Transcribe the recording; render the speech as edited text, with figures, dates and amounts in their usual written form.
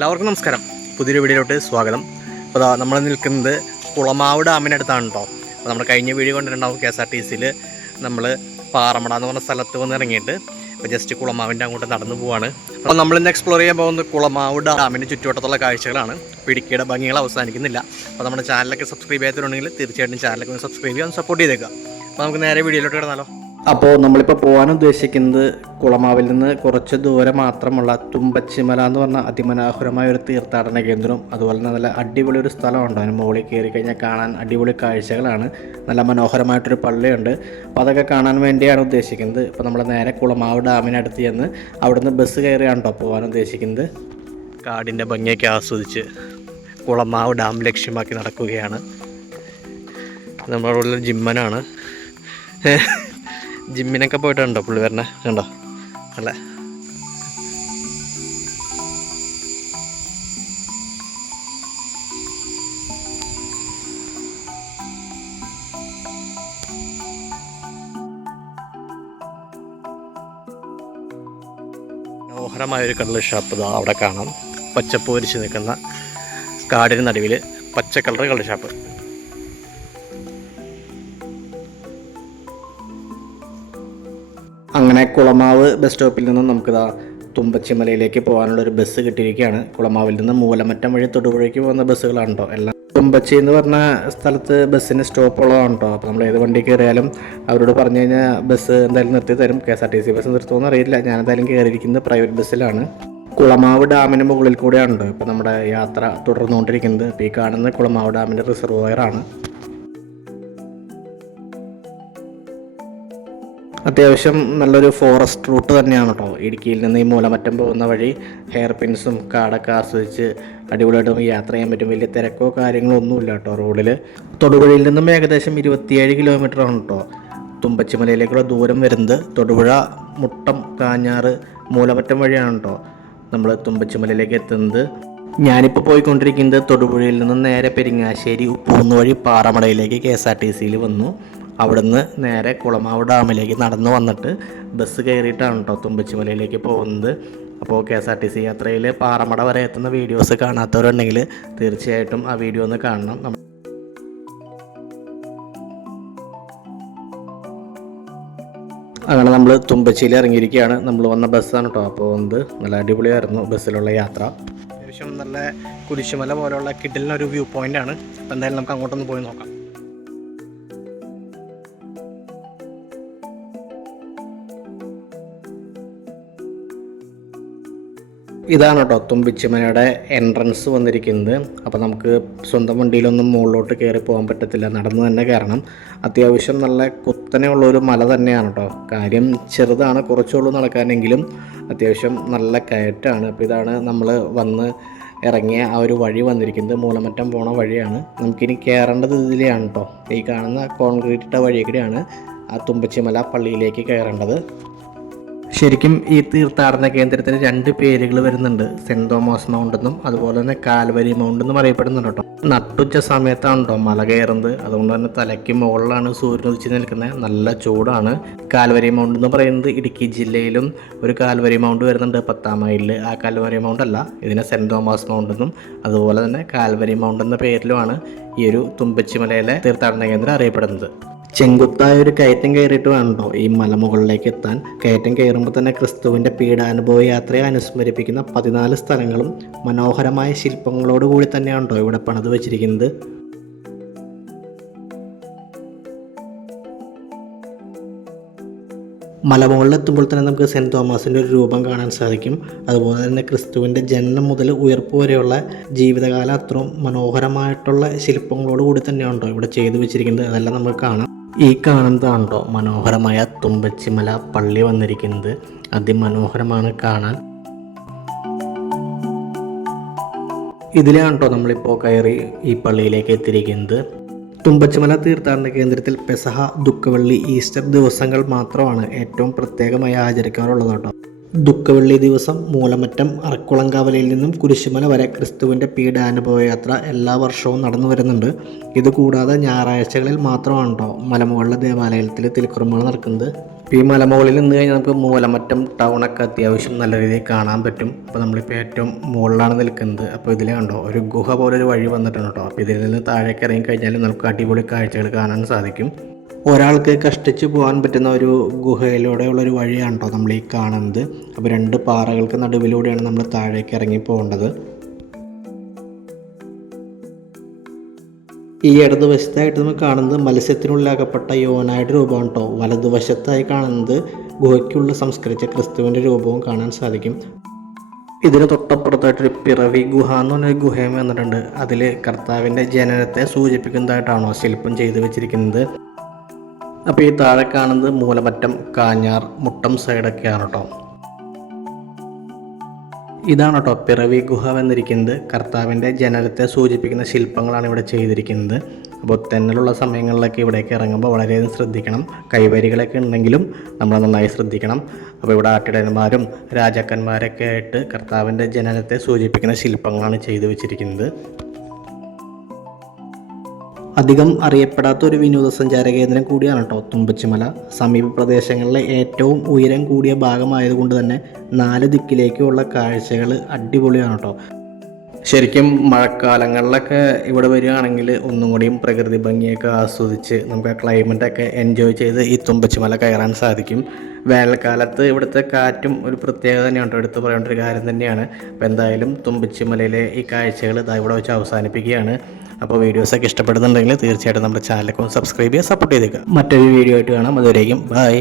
എല്ലാവർക്കും നമസ്കാരം. പുതിയൊരു വീഡിയോയിലോട്ട് സ്വാഗതം. അപ്പോൾ നമ്മൾ നിൽക്കുന്നത് കുളമാവ് ഡാമിനടുത്താണ് കേട്ടോ. അപ്പോൾ നമ്മൾ കഴിഞ്ഞ വീഡിയോ കണ്ടിട്ടുണ്ടാവും KSRTCയിൽ നമ്മൾ പാറമട എന്ന് പറഞ്ഞ സ്ഥലത്ത് വന്ന് ഇറങ്ങിയിട്ട് ഇപ്പോൾ ജസ്റ്റ് കുളമാവിൻ്റെ അങ്ങോട്ട് നടന്നു പോവാണ്. അപ്പോൾ നമ്മളിന്ന് എക്സ്പ്ലോർ ചെയ്യാൻ പോകുന്നത് കുളമാവ് ഡാമിൻ്റെ ചുറ്റുവട്ടത്തുള്ള കാഴ്ചകളാണ്. അപ്പോൾ ഇടുക്കിയുടെ ഭംഗികൾ അവസാനിക്കുന്നില്ല. അപ്പോൾ നമ്മുടെ ചാനലൊക്കെ സബ്സ്ക്രൈബ് ചെയ്യാത്തുണ്ടെങ്കിൽ തീർച്ചയായിട്ടും ചാനലൊക്കെ ഒന്ന് സബ്സ്ക്രൈബ് ചെയ്യാൻ സപ്പോർട്ട് ചെയ്തേക്കുക. അപ്പോൾ നമുക്ക് നേരെ വീഡിയോയിലോട്ട് കിടന്നാലോ. അപ്പോൾ നമ്മളിപ്പോൾ പോകാൻ ഉദ്ദേശിക്കുന്നത് കുളമാവിൽ നിന്ന് കുറച്ച് ദൂരെ മാത്രമുള്ള തുമ്പച്ചിമല എന്ന് പറഞ്ഞ അതിമനോഹരമായ ഒരു തീർത്ഥാടന കേന്ദ്രവും അതുപോലെ തന്നെ നല്ല അടിപൊളി ഒരു സ്ഥലമുണ്ട്. അതിന് മുകളിൽ കയറി കഴിഞ്ഞാൽ കാണാൻ അടിപൊളി കാഴ്ചകളാണ്. നല്ല മനോഹരമായിട്ടൊരു പള്ളിയുണ്ട്. അപ്പോൾ അതൊക്കെ കാണാൻ വേണ്ടിയാണ് ഉദ്ദേശിക്കുന്നത്. ഇപ്പോൾ നമ്മൾ നേരെ കുളമാവ് ഡാമിനടുത്ത് ചെന്ന് അവിടുന്ന് ബസ് കയറിയാണ് കേട്ടോ പോകാൻ ഉദ്ദേശിക്കുന്നത്. കാടിൻ്റെ ഭംഗിയൊക്കെ ആസ്വദിച്ച് കുളമാവ് ഡാം ലക്ഷ്യമാക്കി നടക്കുകയാണ്. നമ്മളുള്ള ജിമ്മനാണ്. ജിമ്മിനൊക്കെ പോയിട്ടുണ്ടോ പുള്ളി വരണേ കണ്ടോ അല്ലേ. മനോഹരമായൊരു കള്ള് ഷാപ്പ് അവിടെ കാണാം. പച്ചപ്പ് വരിച്ച് നിൽക്കുന്ന കാടിന് നടുവിൽ പച്ച കളർ കള്ള് ഷാപ്പ്. അങ്ങനെ കുളമാവ് ബസ് സ്റ്റോപ്പിൽ നിന്നും നമുക്കിതാ തുമ്പച്ചിമലയിലേക്ക് പോകാനുള്ളൊരു ബസ് കിട്ടിയിരിക്കുകയാണ്. കുളമാവിൽ നിന്ന് മൂലമറ്റം വഴി തൊടുപുഴയ്ക്ക് പോകുന്ന ബസ്സുകളാണ് കേട്ടോ എല്ലാം. തുമ്പച്ചി എന്ന് പറഞ്ഞ സ്ഥലത്ത് ബസ്സിന് സ്റ്റോപ്പ് ഉള്ളതാണ് കേട്ടോ. അപ്പോൾ നമ്മൾ ഏത് വണ്ടി കയറിയാലും അവരോട് പറഞ്ഞു കഴിഞ്ഞാൽ ബസ് എന്തായാലും നിർത്തി തരും. KSRTC ബസ് നിർത്തുമെന്ന് അറിയില്ല. ഞാൻ എന്തായാലും കയറിയിരിക്കുന്നത് പ്രൈവറ്റ് ബസ്സിലാണ്. കുളമാവ് ഡാമിന് മുകളിൽ കൂടെയാണ് കേട്ടോ ഇപ്പോൾ നമ്മുടെ യാത്ര തുടർന്നുകൊണ്ടിരിക്കുന്നത്. ഇപ്പോൾ ഈ കാണുന്ന കുളമാവ് ഡാമിൻ്റെ റിസർവോയറാണ്. അത്യാവശ്യം നല്ലൊരു ഫോറസ്റ്റ് റൂട്ട് തന്നെയാണ് കേട്ടോ. ഇടുക്കിയിൽ നിന്ന് ഈ മൂലമറ്റം പോകുന്ന വഴി ഹെയർ പിൻസും കാടൊക്കെ ആസ്വദിച്ച് അടിപൊളിയായിട്ട് യാത്ര ചെയ്യാൻ പറ്റും. വലിയ തിരക്കോ കാര്യങ്ങളോ ഒന്നുമില്ല കേട്ടോ റോഡിൽ. തൊടുപുഴയിൽ നിന്നും ഏകദേശം 27 കിലോമീറ്ററാണ് കേട്ടോ തുമ്പച്ചിമലയിലേക്കുള്ള ദൂരം വരുന്നത്. തൊടുപുഴ, മുട്ടം, കാഞ്ഞാറ്, മൂലമറ്റം വഴിയാണ് കേട്ടോ നമ്മൾ തുമ്പച്ചിമലയിലേക്ക് എത്തുന്നത്. ഞാനിപ്പോൾ പോയിക്കൊണ്ടിരിക്കുന്നത് തൊടുപുഴയിൽ നിന്ന് നേരെ പെരിങ്ങാശ്ശേരി ഉപ്പൂന്ന് വഴി പാറമടയിലേക്ക് KSRTCയിൽ വന്നു. അവിടുന്ന് നേരെ കുളമാവ് ഡാമിലേക്ക് നടന്നു വന്നിട്ട് ബസ് കയറിയിട്ടാണ് കേട്ടോ തുമ്പച്ചിമലയിലേക്ക് പോകുന്നത്. അപ്പോൾ KSRTC യാത്രയിൽ പാറമട വരെ എത്തുന്ന വീഡിയോസ് കാണാത്തവരുണ്ടെങ്കിൽ തീർച്ചയായിട്ടും ആ വീഡിയോ ഒന്ന് കാണണം. അങ്ങനെ നമ്മൾ തുമ്പച്ചിയിൽ ഇറങ്ങിയിരിക്കുകയാണ്. നമ്മൾ വന്ന ബസ്സാണ് കേട്ടോ അപ്പോൾ വന്നത്. നല്ല അടിപൊളിയായിരുന്നു ബസ്സിലുള്ള യാത്ര. അത്യാവശ്യം നല്ല കുരിശുമല പോലെയുള്ള കിടലിനൊരു വ്യൂ പോയിൻ്റാണ്. അപ്പോൾ എന്തായാലും നമുക്ക് അങ്ങോട്ടൊന്ന് പോയി നോക്കാം. ഇതാണ് കേട്ടോ തുമ്പച്ചിമലയുടെ എൻട്രൻസ് വന്നിരിക്കുന്നത്. അപ്പോൾ നമുക്ക് സ്വന്തം വണ്ടിയിലൊന്നും മുകളിലോട്ട് കയറി പോകാൻ പറ്റത്തില്ല, നടന്ന് തന്നെ കയറണം. അത്യാവശ്യം നല്ല കുത്തനെയുള്ളൊരു മല തന്നെയാണ് കേട്ടോ. കാര്യം ചെറുതാണ്, കുറച്ചുള്ളൂ നടക്കാനെങ്കിലും അത്യാവശ്യം നല്ല കയറ്റാണ്. അപ്പോൾ ഇതാണ് നമ്മൾ വന്ന് ഇറങ്ങിയ ആ ഒരു വഴി വന്നിരിക്കുന്നത്. മൂലമറ്റം പോണ വഴിയാണ്. നമുക്കിനി കയറേണ്ടത് ഇതിലെയാണ് കേട്ടോ. ഈ കാണുന്ന കോൺക്രീറ്റ് ഇട്ട വഴി കൂടിയാണ് ആ തുമ്പച്ചിമല പള്ളിയിലേക്ക് കയറേണ്ടത്. ശരിക്കും ഈ തീർത്ഥാടന കേന്ദ്രത്തിന് 2 പേരുകൾ വരുന്നുണ്ട്. സെൻറ് തോമസ് മൗണ്ട് എന്നും അതുപോലെ തന്നെ കാൽവരി മൗണ്ട് എന്നും അറിയപ്പെടുന്നുണ്ട് കേട്ടോ. നട്ടുച്ച സമയത്താണ് കേട്ടോ മല കയറുന്നത്. അതുകൊണ്ട് തന്നെ തലയ്ക്ക് മുകളിലാണ് സൂര്യൻ ഉദിച്ച് നിൽക്കുന്നത്. നല്ല ചൂടാണ്. കാൽവരി മൗണ്ട് എന്ന് പറയുന്നത് ഇടുക്കി ജില്ലയിലും ഒരു കാൽവരി മൗണ്ട് വരുന്നുണ്ട് 10-ാം മൈലിൽ. ആ കാൽവരി മൗണ്ട് അല്ല, ഇതിനെ സെൻറ് തോമസ് മൗണ്ട് എന്നും അതുപോലെ തന്നെ കാൽവരി മൗണ്ട് എന്ന പേരിലുമാണ് ഈ ഒരു തുമ്പച്ചിമലയിലെ തീർത്ഥാടന കേന്ദ്രം അറിയപ്പെടുന്നത്. ചെങ്കുത്തായ ഒരു കയറ്റം കയറിയിട്ട് വേണ്ടോ ഈ മലമുകളിലേക്ക് എത്താൻ. കയറ്റം കയറുമ്പോൾ തന്നെ ക്രിസ്തുവിൻ്റെ പീഡാനുഭവ യാത്രയെ അനുസ്മരിപ്പിക്കുന്ന 14 സ്ഥലങ്ങളും മനോഹരമായ ശില്പങ്ങളോടുകൂടി തന്നെയാണോ ഇവിടെ പണിത് വെച്ചിരിക്കുന്നത്. മലമുകളിലെത്തുമ്പോൾ തന്നെ നമുക്ക് സെൻറ് തോമസിൻ്റെ ഒരു രൂപം കാണാൻ സാധിക്കും. അതുപോലെ തന്നെ ക്രിസ്തുവിൻ്റെ ജനനം മുതൽ ഉയർപ്പ് വരെയുള്ള ജീവിതകാലം അത്രയും മനോഹരമായിട്ടുള്ള ശില്പങ്ങളോട് കൂടി തന്നെയാണോ ഇവിടെ ചെയ്തു വെച്ചിരിക്കുന്നത്. അതെല്ലാം നമുക്ക് കാണാം. ഈ കാണുന്നതാണോ മനോഹരമായ തുമ്പച്ചിമല പള്ളി വന്നിരിക്കുന്നത്. അതിമനോഹരമാണ് കാണാൻ. ഇതിലാണ് കേട്ടോ നമ്മളിപ്പോൾ കയറി ഈ പള്ളിയിലേക്ക് എത്തിയിരിക്കുന്നത്. തുമ്പച്ചിമല തീർത്ഥാടന കേന്ദ്രത്തിൽ പെസഹ, ദുഃഖവെള്ളി, ഈസ്റ്റർ ദിവസങ്ങൾ മാത്രമാണ് ഏറ്റവും പ്രത്യേകമായി ആചരിക്കാറുള്ളത് കേട്ടോ. ദുഃഖവെള്ളി ദിവസം മൂലമറ്റം അറക്കുളങ്കാവലയിൽ നിന്നും കുരിശുമല വരെ ക്രിസ്തുവിൻ്റെ പീഡാനുഭവയാത്ര എല്ലാ വർഷവും നടന്നു വരുന്നുണ്ട്. ഇതുകൂടാതെ ഞായറാഴ്ചകളിൽ മാത്രമാണ് കേട്ടോ മലമുകളിലെ ദേവാലയത്തിൽ തിരുക്കുറമകൾ നടക്കുന്നത്. ഈ മലമുകളിൽ നിന്ന് കഴിഞ്ഞാൽ നമുക്ക് മൂലമറ്റം ടൗണൊക്കെ അത്യാവശ്യം നല്ല രീതിയിൽ കാണാൻ പറ്റും. അപ്പോൾ നമ്മളിപ്പോൾ ഏറ്റവും മുകളിലാണ് നിൽക്കുന്നത്. അപ്പോൾ ഇതിൽ കണ്ടോ ഒരു ഗുഹ പോലൊരു വഴി വന്നിട്ടുണ്ട് കേട്ടോ. അപ്പോൾ ഇതിൽ നിന്ന് താഴേക്ക് ഇറങ്ങി കഴിഞ്ഞാൽ നമുക്ക് അടിപൊളി കാഴ്ചകൾ കാണാൻ സാധിക്കും. ഒരാൾക്ക് കഷ്ടിച്ച് പോകാൻ പറ്റുന്ന ഒരു ഗുഹയിലൂടെയുള്ളൊരു വഴിയാണ് കേട്ടോ നമ്മൾ ഈ കാണുന്നത്. അപ്പോൾ 2 പാറകൾക്ക് നടുവിലൂടെയാണ് നമ്മൾ താഴേക്ക് ഇറങ്ങി പോകേണ്ടത്. ഈ ഇടതുവശത്തായിട്ട് നമ്മൾ കാണുന്നത് മത്സ്യത്തിനുള്ളിലകപ്പെട്ട യോനായുടെ രൂപമാണ് കേട്ടോ. വലതുവശത്തായി കാണുന്നത് ഗുഹയ്ക്കുള്ള സംസ്കരിച്ച ക്രിസ്തുവിൻ്റെ രൂപവും കാണാൻ സാധിക്കും. ഇതിന് തൊട്ടപ്പുറത്തായിട്ടൊരു പിറവി ഗുഹ എന്ന് പറഞ്ഞൊരു ഗുഹയും വന്നിട്ടുണ്ട്. അതിൽ കർത്താവിൻ്റെ ജനനത്തെ സൂചിപ്പിക്കുന്നതായിട്ടാണോ ശില്പം ചെയ്തു വെച്ചിരിക്കുന്നത്. അപ്പോൾ ഈ താഴെ കാണുന്നത് മൂലമറ്റം, കാഞ്ഞാർ, മുട്ടം സൈഡൊക്കെയാണ് കേട്ടോ. ഇതാണ് കേട്ടോ പിറവി ഗുഹ വന്നിരിക്കുന്നത്. കർത്താവിൻ്റെ ജനനത്തെ സൂചിപ്പിക്കുന്ന ശില്പങ്ങളാണ് ഇവിടെ ചെയ്തിരിക്കുന്നത്. അപ്പോൾ തെന്നലുള്ള സമയങ്ങളിലൊക്കെ ഇവിടേക്ക് ഇറങ്ങുമ്പോൾ വളരെയധികം ശ്രദ്ധിക്കണം. കൈവരികളൊക്കെ ഉണ്ടെങ്കിലും നമ്മൾ നന്നായി ശ്രദ്ധിക്കണം. അപ്പോൾ ഇവിടെ ആട്ടിടയന്മാരും രാജാക്കന്മാരൊക്കെ ആയിട്ട് കർത്താവിൻ്റെ ജനനത്തെ സൂചിപ്പിക്കുന്ന ശില്പങ്ങളാണ് ചെയ്തു വെച്ചിരിക്കുന്നത്. അധികം അറിയപ്പെടാത്തൊരു വിനോദസഞ്ചാര കേന്ദ്രം കൂടിയാണ് കേട്ടോ തുമ്പച്ചിമല. സമീപ പ്രദേശങ്ങളിലെ ഏറ്റവും ഉയരം കൂടിയ ഭാഗമായതുകൊണ്ട് തന്നെ 4 ദിക്കിലേക്കുള്ള കാഴ്ചകൾ അടിപൊളിയാണ് കേട്ടോ. ശരിക്കും മഴക്കാലങ്ങളിലൊക്കെ ഇവിടെ വരികയാണെങ്കിൽ ഒന്നും കൂടിയും പ്രകൃതി ഭംഗിയൊക്കെ ആസ്വദിച്ച് നമുക്ക് ആ ക്ലൈമറ്റൊക്കെ എൻജോയ് ചെയ്ത് ഈ തുമ്പച്ചിമല കയറാൻ സാധിക്കും. വേനൽക്കാലത്ത് ഇവിടുത്തെ കാറ്റും ഒരു പ്രത്യേകത തന്നെയാണ്, എടുത്ത് പറയേണ്ട ഒരു കാര്യം തന്നെയാണ്. അപ്പോൾ എന്തായാലും തുമ്പച്ചിമലയിലെ ഈ കാഴ്ചകൾ ഇവിടെ വെച്ച് അവസാനിപ്പിക്കുകയാണ്. അപ്പോൾ വീഡിയോസൊക്കെ ഇഷ്ടപ്പെടുന്നുണ്ടെങ്കിൽ തീർച്ചയായിട്ടും നമ്മുടെ ചാനലൊക്കെ ഒന്ന് സബ്സ്ക്രൈബ് ചെയ്യുക, സപ്പോർട്ട് ചെയ്തേക്കുക. മറ്റൊരു വീഡിയോ ആയിട്ട് കാണാം. അതുവരേക്കും ബൈ.